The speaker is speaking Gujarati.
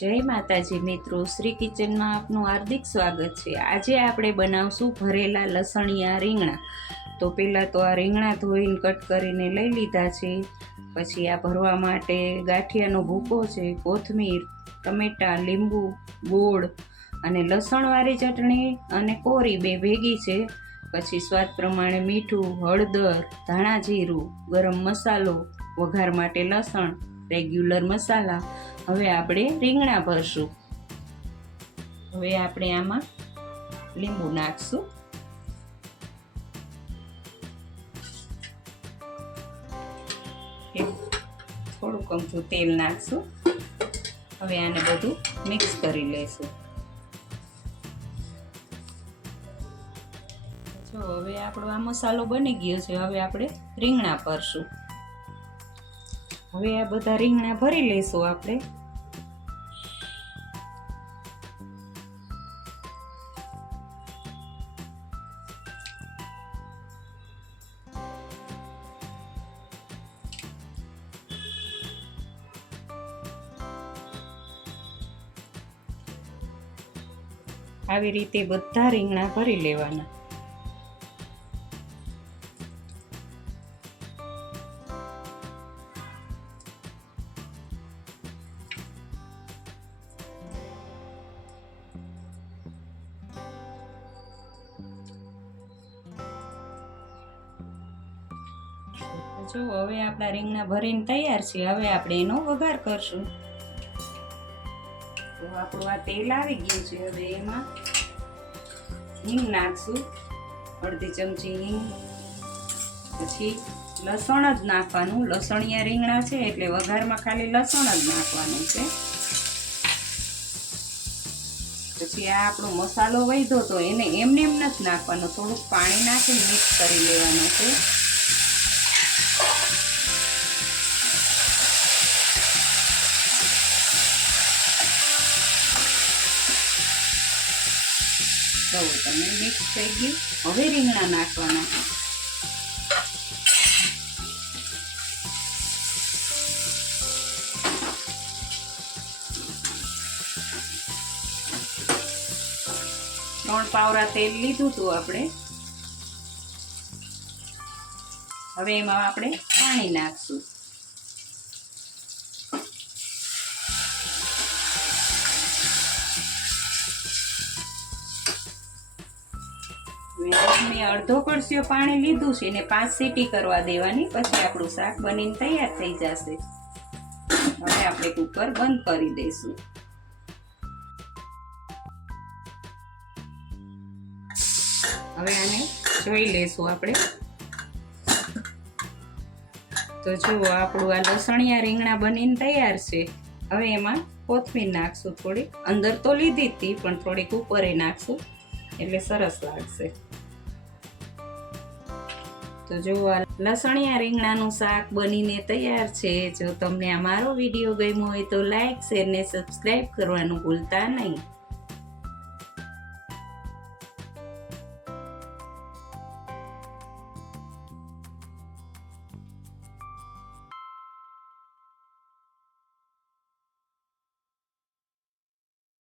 જય માતાજી મિત્રો, શ્રી કિચનમાં આપનું હાર્દિક સ્વાગત છે। આજે આપણે બનાવશું ભરેલા લસણિયા રીંગણા। તો પહેલાં તો આ રીંગણા ધોઈને કટ કરીને લઈ લીધા છે। પછી આ ભરવા માટે ગાંઠિયાનો ભૂકો છે, કોથમીર, ટમેટાં, લીંબુ, ગોળ અને લસણવાળી ચટણી અને કોરી બે ભેગી છે। પછી સ્વાદ પ્રમાણે મીઠું, હળદર, ધાણા જીરું, ગરમ મસાલો, વઘાર માટે લસણ, રેગ્યુલર મસાલા। હવે આપણે રીંગણા ભરશું। હવે આપણે આમાં લીંબુ નાખશું, થોડુંક અમથું તેલ નાખશું। હવે આને બધું મિક્સ કરી લઈશું। જો હવે આપણો આ મસાલો બની ગયો છે। હવે આપણે રીંગણા ભરશું। હવે આ બધા રીંગણા ભરી લઈશું આપણે। આવી રીતે બધા રીંગણા ભરી લેવાના। જો હવે આપણા રીંગણા ભરીને તૈયાર છે। હવે આપણે એનો વઘાર કરશું। તો આપણું આ તેલ આવી ગયું છે। હવે એમાં હિંગ નાખશું, અડધી ચમચી હિંગ। પછી લસણ જ નાખવાનું, લસણિયા રીંગણા છે એટલે વઘારમાં ખાલી લસણ જ નાખવાનું છે। પછી આ આપણો મસાલો વધ્યો તો એને એમને એમ નથી નાખવાનો, થોડુંક પાણી નાખીને મિક્સ કરી લેવાનું છે। તમે મિક્સ થઈ ગયું। હવે રીંગણા નાખવાના। ત્રણ પાવડા તેલ લીધું હતું આપણે। હવે એમાં આપણે પાણી નાખશું। મેં અડધો કળશિયો પાણી લીધું છે, એને 5 સીટી કરવા દેવાની, પછી આપણું શાક બનીને તૈયાર થઈ જશે। હવે આપણે કુકર બંધ કરી દઈશું। હવે આને જોઈ લઈશું આપણે। તો જુઓ આપણું આ લસણિયા રીંગણા બનીને તૈયાર છે। હવે એમાં કોથમીર નાખશું, થોડીક અંદર તો લીધી જ હતી પણ થોડીક ઉપરે નાખશું એટલે સરસ લાગશે। તો જો આ લસણિયા રીંગણાનું શાક બનીને તૈયાર છે। જો તમને આ મારો વિડીયો ગમ્યો હોય તો લાઈક, શેર ને સબસ્ક્રાઈબ કરવાનું ભૂલતા નહીં।